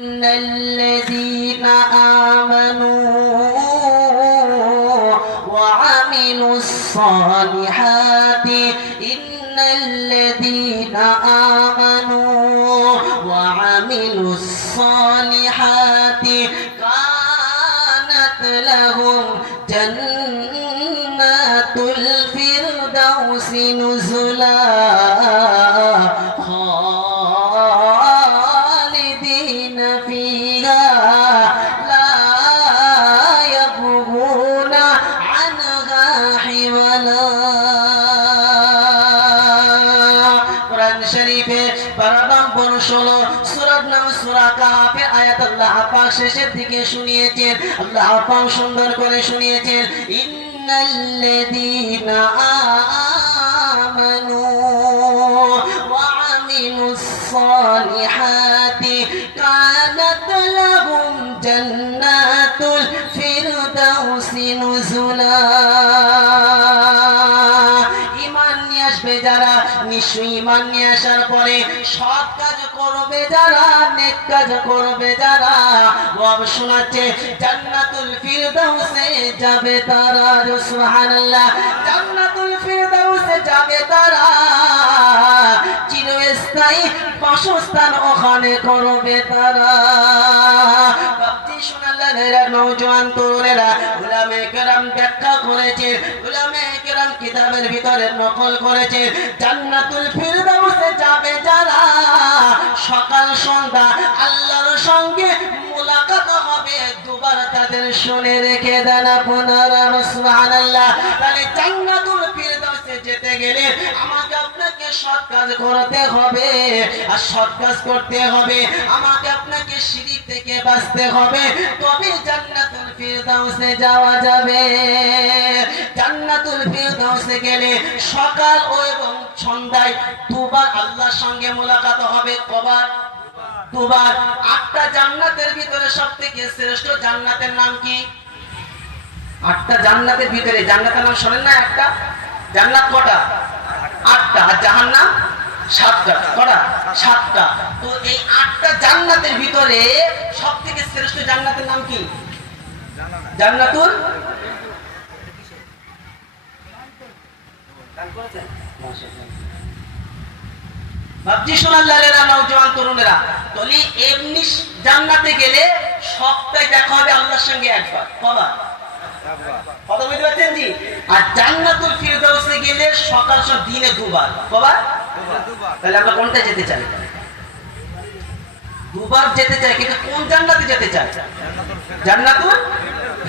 إن الذين آمنوا وعملوا الصالحات إن الذين آمنوا وعملوا الصالحات كانت لهم جنات الفردوس نزلا আল্লাহ আপাক শেষের দিকে শুনিয়েছেন আল্লাহ আপাক সুন্দর করে শুনিয়েছেন ইন্নাল্লাযীনা আমানু আসবে যারা নিশ্চয়ই ইমান নিয়ে আসার পরে সৎ কাজ করবে যারা, নেক কাজ করবে যারা। রব শোনাচ্ছে, জান্নাতুল ফিরদাউসে যাবে তারা। সুবহানাল্লাহ, জান্নাতুল ফিরদাউসে যাবে তারা। চিরস্থায়ী বাসস্থান ওখানে করবে তারা। নৌজওয়ান তরুণেরা গুলামে কেরাম ব্যাখ্যা করেছে, গুলামে কেরাম কিতাবের ভিতরে নকল করেছে, জান্নাতুল ফিরদাউসে যাবে যারা, সকাল, সন্ধ্যা আল্লাহর সঙ্গে আমাকে আপনাকে সৎ কাজ করতে হবে, আর সৎ করতে হবে, আমাকে আপনাকে সিঁড়ি থেকে বাঁচতে হবে তবে জান্নাতুল ফিরদাউসে যাওয়া যাবে। জান্নাতুল ফিরদাউসে গেলে সকাল ও এবং সন্ধ্যায় দুবার আল্লাহর সঙ্গে মোলাকাত হবে, কবার? দুবার। আটটা জান্নাতের ভিতরে সব থেকে শ্রেষ্ঠ জান্নাতের নাম কি? আটটা জান্নাতের ভিতরে, জান্নাতের নাম শোনেন না একটা? জান্নাত কটা? আটটা। আর জাহান্নাম সাতটা। কটা? সাতটা। তো এই আটটা জান্নাতের ভিতরে সব থেকে শ্রেষ্ঠ জান্নাতের নাম কি? জান্নাতুল এমনি জান্নাতে গেলে দেখা হবে সঙ্গে একবার। কবার? কথা বুঝতে পারছেন জি? আর জান্নাতুল গেলে সকাল দিনে দুবার। আমরা কোনটা যেতে চাই? দুবার যেতে চাই কিন্তু কোন জান্নাতে যেতে চাই জান্নাতুল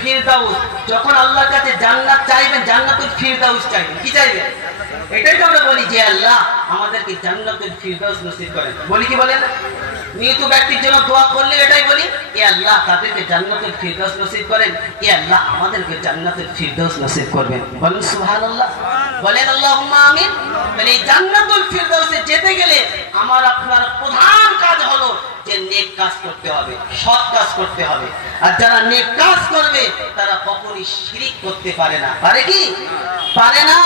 ফিরদাউস। যখন আল্লাহর কাছে জান্নাত চাইবেন, জান্নাতুল ফিরদাউস চাইবেন। কি চাইবেন? এটাই তো আমরা বলি যে আল্লাহ আমাদেরকে জান্নাতুল ফিরদাউস নসিব করেন। বলি কি বলেন? মৃত ব্যক্তির জন্য দোয়া করলে এটাই বলি, এ আল্লাহ তাদেরকে জান্নাতুল ফিরদাউস নসিব করেন, এ আল্লাহ আমাদেরকে জান্নাতুল ফিরদাউস নসিব করবেন। বলেন সুবহানাল্লাহ। বলেন আল্লাহুম্মা আমিন। মানে এই জান্নাতুল ফিরদাউসে যেতে গেলে আমার আপনার প্রধান কাজ হলো যে নেক কাজ করতে হবে, সৎ কাজ করতে হবে। আর যারা নেক কাজ করবে, তারা কখনই শিরিক করতে পারে না। পারে কি? পারে না।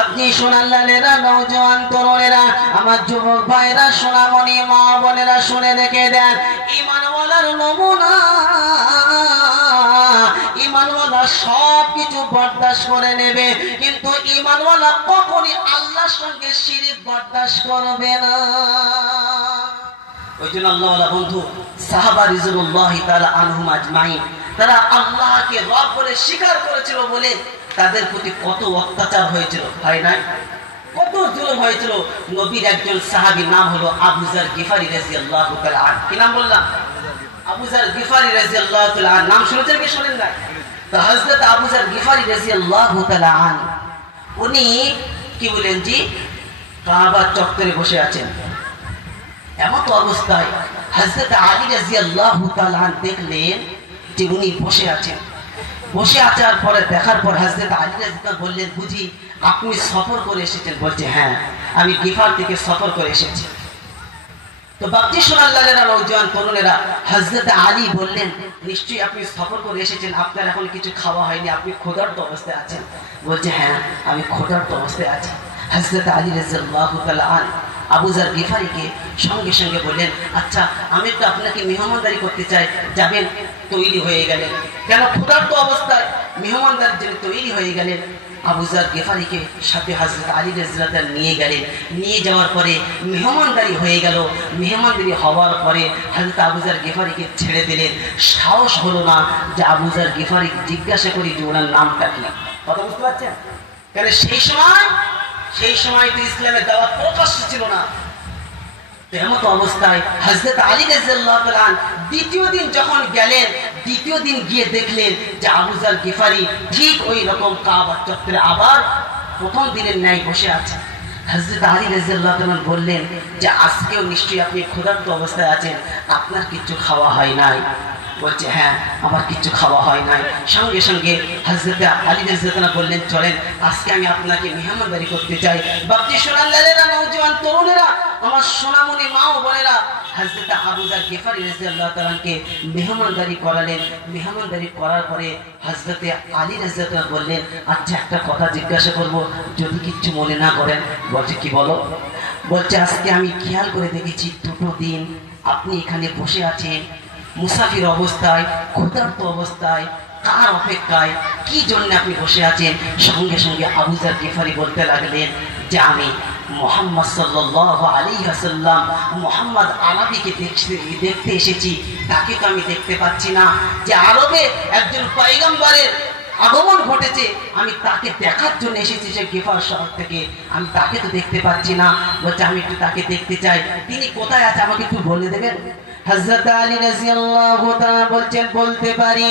আপনি তরুণেরা, আমার যুবক ভাইরা সোনামণি মা বোনেরা, শুনে রেখে দেন, ইমানওয়ালার নমুনা। ইমানওয়ালা সব কিছু বরদাস্ত করে নেবে, কিন্তু ইমানওয়ালা কখনই আল্লাহর সঙ্গে শিরিক বরদাস্ত করবে না। ওই জন্য আল্লাহ বন্ধু, সাহাবা রিজুল্লাহ তাআলা আনহুম আজমাইন, তারা আল্লাহকে রব বলে স্বীকার করেছিল বলে তাদের প্রতি কত অত্যাচার হয়েছিল, হয় নাই? কত জুলুম হয়েছিল। নবীর একজন সাহাবীর নাম হলো আবু জার গিফারি রাদিয়াল্লাহু তাআলা আন কি নাম বললাম? আবু জার গিফারি রাদিয়াল্লাহু তাআলা আন নাম শুনেছেন কি শুনেন না তো হযরত আবু জার গিফারি রাদিয়াল্লাহু তাআলা আন উনি কি বলেন জি? কাবা চত্বরে বসে আছেন। এমন অবস্থায় হজরত আলী রাজি আল্লাহ দেখলেন যে উনি বসে আছেন। বসে আসার পরে, দেখার পর হজরত আলী রাজি বললেন, বুঝি আপনি সফর করে এসেছেন? বলছে হ্যাঁ আমি গিফার থেকে সফর করে এসেছি। তো বাপজি নৌজওয়ান তরুণেরা হজরত আলী বললেন, নিশ্চয়ই আপনি সফর করে এসেছেন, আপনার এখন কিছু খাওয়া হয়নি, আপনি ক্ষুধার্ত অবস্থায় আছেন? বলছে হ্যাঁ আমি ক্ষুধার্ত অবস্থায় আছি। হজরত আলী রাজি আল্লাহ আবুজার গিফারিকে সঙ্গে সঙ্গে বললেন আচ্ছা আমি তো আপনাকে মেহমানদারি করতে চাই, যাবেন, তৈরি হয়ে গেলেন। কেন? ক্ষুধার্ত অবস্থায় মেহমানদারির জন্য তৈরি হয়ে গেলেন আবুজার গেফারিকে সাথে হাজরত আলী রাজরাতা নিয়ে গেলেন। নিয়ে যাওয়ার পরে মেহমানদারি হয়ে গেল। মেহমানদারি হওয়ার পরে হাজরত আবুজার গেফারিকে ছেড়ে দিলেন। সাহস হলো না যে আবুজার গেফারি জিজ্ঞাসা করি যে ওনার নামটা কি। কথা বুঝতে পারছেন? কেন? সেই সময় সেই সময় তো ইসলামের দাওয়াত প্রকাশ্য ছিল না। এমত অবস্থায় হজরত আলী রাজিয়াল্লাহু দ্বিতীয় দিন যখন গেলেন, দ্বিতীয় দিন গিয়ে দেখলেন যে আবুজার গিফারি ঠিক ওই রকম কাবা চত্বরে আবার প্রথম দিনের ন্যায় বসে আছে। হজরত আলী রাজিয়াল্লাহু তাআলা বললেন যে, আজকেও নিশ্চয়ই আপনি ক্ষুধার্ত অবস্থায় আছেন, আপনার কিছু খাওয়া হয় নাই। বলছে হ্যাঁ আমার কিছু খাওয়া হয় নাই। সঙ্গে সঙ্গে হজরত আলী তাআলা বললেন, চলেন, আজকে আমি আপনাকে মেহমানদারি করতে চাই। বাপজি সোনার নওজোয়ান তরুণেরা, আমার সোনামণি মা ও বোনেরা হজরত আবুজার গেফারি রাজিয়াল্লাহু তাআলাকে মেহমানদারি করালেন। মেহমানদারি করার পরে হজরতে আলী রাজিয়াল্লাহু বললেন আচ্ছা একটা কথা জিজ্ঞাসা করব, যদি কিচ্ছু মনে না করেন, বলছে, কি বলো? বলছে, আজকে আমি খেয়াল করে দেখেছি, দুটো দিন আপনি এখানে বসে আছেন মুসাফির অবস্থায়, ক্ষুধার্ত অবস্থায়, কার অপেক্ষায়, কি জন্য আপনি বসে আছেন? সঙ্গে সঙ্গে আবুজার গেফারি বলতে লাগলেন, যে আমি মোহাম্মদ সাল্লাহ আলী হাসাল্লাম মোহাম্মদ আরবিকে দেখতে দেখতে এসেছি। তাকে তো আমি দেখতে পাচ্ছি না। যে আরবে একজন পয়গম্বরের আগমন ঘটেছে, আমি তাকে দেখার জন্য এসেছি সে গেফার শহর থেকে। আমি তাকে তো দেখতে পাচ্ছি না। বলছে, আমি একটু তাকে দেখতে চাই। তিনি কোথায় আছে আমাকে একটু বলে দেবেন? হজরত আলী রাজিয়াল্লাহু তাআলা বলছেন বলতে পারি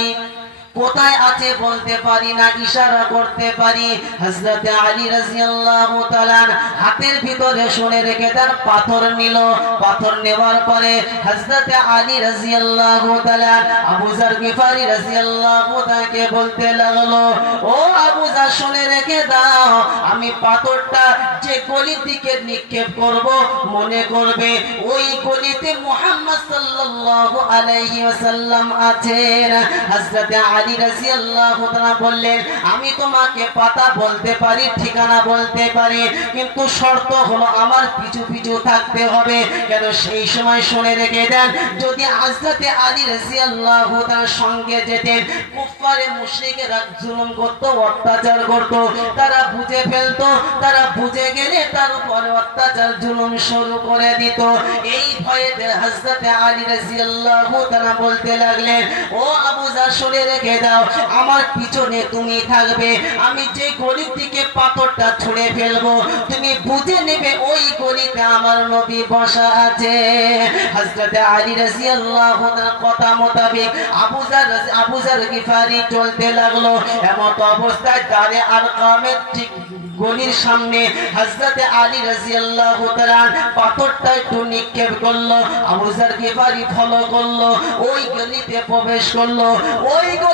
কোথায় আছে বলতে পারি না, ইশারা করতে পারি। হযরত আলী রাদিয়াল্লাহু তাআলা হাতের ভিতরে শুনে রেখে তার পাথর নিল। পাথর নেওয়ার পরে হযরত আলী রাদিয়াল্লাহু তাআলা আবু জার গিফারি রাদিয়াল্লাহু তাআলাকে বলতে লাগল, ও আবু জার শুনে রেখে দাও, আমি পাথরটা যে গলির দিকে নিক্ষেপ করব, মনে করবে ওই গলিতে মুহাম্মদ সাল্লাল্লাহু আলাইহি ওয়াসাল্লাম আছেন। হযরত আলী রাদিয়াল্লাহু তাআলা বললেন, আমি তোমাকে পাতা বলতে পারি, ঠিকানা বলতে পারি, কিন্তু শর্ত হলো আমার পিছু পিছু থাকতে হবে। কেন সেই সময় শুনে রেখে দেন, যদি হযরত আলী রাদিয়াল্লাহু তাআলার সঙ্গে যেতেন কুফারে মুশরিকেরা জুলুম করত, অত্যাচার করত, তারা বুঝে ফেলতো, তারা বুঝে গেলে তার উপরে অত্যাচার জুলুম শুরু করে দিত। এই ভয়ে হযরত আলী রাদিয়াল্লাহু তাআলা বলতে লাগলেন, ও আবু জার শুনে রেখে দাও। আমার পিছনে তুমি থাকবে। আমি যে গলির দিকে পাথরটা ছুঁড়ে ফেলব, তুমি বুঝে নেবে ওই গলিতে আমার নবী বসা আছে। হযরত আলী রাদিয়াল্লাহু তাআলা কথা মোতাবেক Abu Zar Abu Zar Ghifari চলতে লাগল। এমত অবস্থায় দাঁড়ে আর কামের ঠিক গলির সামনে হযরতে আলী রাদিয়াল্লাহু তাআলা পাথরটা একটু নিক্ষেপ করল। আবু জার গিফারি ফলো করল। ওই গলিতে প্রবেশ করল। ওই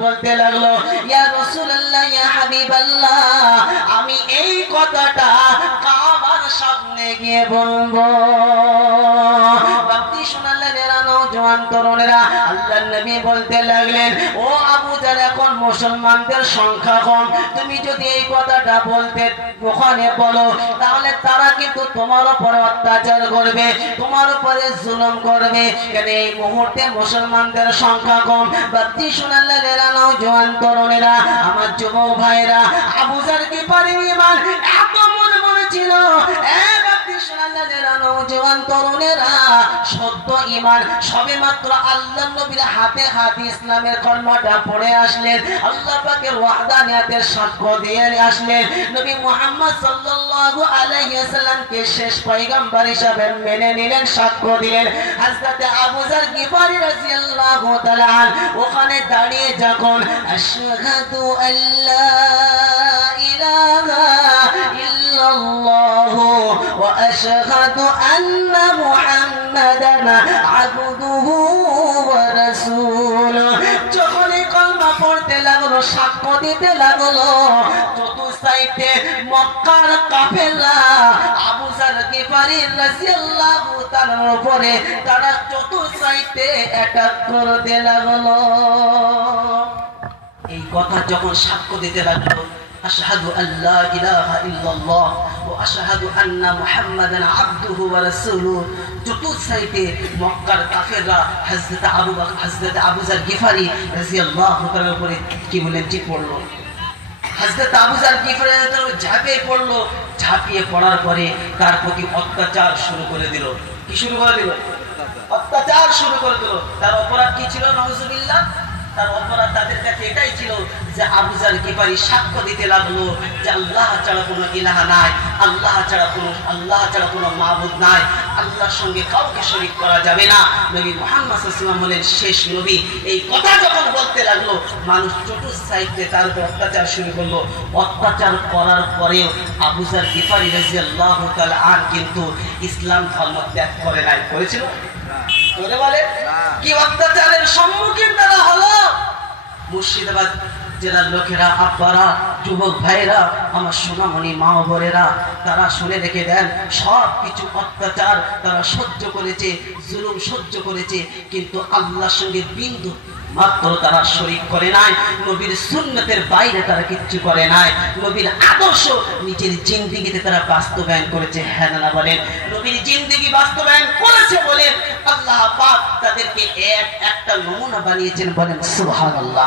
বলতে লাগল আমি এই কথাটা গিয়ে বলব মুসলমানদের সংখ্যা কম। তুমি যদি এই তোমার উপরে করবে এই মুহূর্তে মুসলমানদের সংখ্যা কম? তরুণেরা। আমার যুবক ভাইরা আবু জার কি পারি ইমান এত মনে মনে ছিল? এ নওজোয়ান তরুণেরা সদ্য ইমান সবে মাত্র আল্লাহ নবীর হাতে হাতে ইসলামের কর্মটা পড়ে আসলেন। আল্লাহ পাকের ওয়াহদানিয়াতের সাক্ষ্য দিয়ে আসলেন। নবী মুহাম্মদ সাল্লাল্লাহু আলাইহি ওয়াসাল্লামকে শেষ পয়গম্বর হিসাবে মেনে নিলেন সাক্ষ্য দিলেন। হযরত আবু যর গিফারি রাদিয়াল্লাহু তাআলা ওখানে দাঁড়িয়ে যখন আশহাদু আল্লা ইলাহা ইল্লাল্লাহু ওয়া আশহাদু আন্না মুহাম্মাদান আবদুহু ওয়া যখন এই কলমা পড়তে লাগল, সাক্ষ্য দিতে লাগল চতুর্সাইডে মক্কার কাফেলা আবু জার গিফারি রাদিয়াল্লাহু তাআলার উপরে তারা চতুর্সাইডে অ্যাটাক করতে লাগল। এই কথা যখন সাক্ষ্য দিতে লাগল আশহাদু আল্লা ইলাহা ইল্লাল্লাহ ও আশহাদু আন্না মুহাম্মাদান আবদুহু ওয়া রাসূলুহু চতুর্থ সাইতে মক্কার কাফেররা হযরত আবু বকর হযরত গিফারি রাদিয়াল্লাহু তাআলার উপরে কি বলেন ঠিক পড়ল হযরত আবু গিফারি ঝাঁপিয়ে পড়ল। ঝাঁপিয়ে পড়ার পরে তার প্রতি অত্যাচার শুরু করে দিল। কি শুরু করে দিল? অত্যাচার শুরু করে দিল। তার অপরাধ কি ছিল? নজরুল্লাহ তার অপরাধ তাদের কাছে এটাই ছিল যে আবুজার কিপারি সাক্ষ্য দিতে লাগল যে আল্লাহ ছাড়া কোনো ইলাহা নাই, আল্লাহ ছাড়া কোনো, আল্লাহ ছাড়া কোনো মাহবুদ নাই। আল্লাহর সঙ্গে কাউকে শরীক করা যাবে না। নবী মোহাম্মদ সাল্লাম হলেন শেষ নবী এই কথা যখন বলতে লাগল, মানুষ চতুর চতুর্সাহিত্যে তার উপর অত্যাচার শুরু করল। অত্যাচার করার পরেও আবুজার কিফারি রাজি আল্লাহ আন কিন্তু ইসলাম ধর্ম ত্যাগ করে নাই, করেছিল? করে বলে? কি অত্যাচারের সম্মুখীন তারা হলো? মুর্শিদাবাদ জেলার লোকেরা আব্বারা যুবক ভাইরা আমার সোনামণি মা বোনেরা তারা শুনে রেখে দেন সব কিছু অত্যাচার তারা সহ্য করেছে জুলুম সহ্য করেছে কিন্তু আল্লাহর সঙ্গে বিন্দু মাত্র তারা শরিক করে নাই, নবীর সুন্নতের বাইরে তারা কিচ্ছু করে নাই, নবীর আদর্শ নিজের জিন্দিগিতে তারা বাস্তবায়ন করেছে। হ্যাঁ না বলেন। নবীর জিন্দিগি বাস্তবায়ন করেছে বলেন। আল্লাহ পাক তাদেরকে এক একটা নমুনা বানিয়েছেন বলেন, সুবহানাল্লাহ।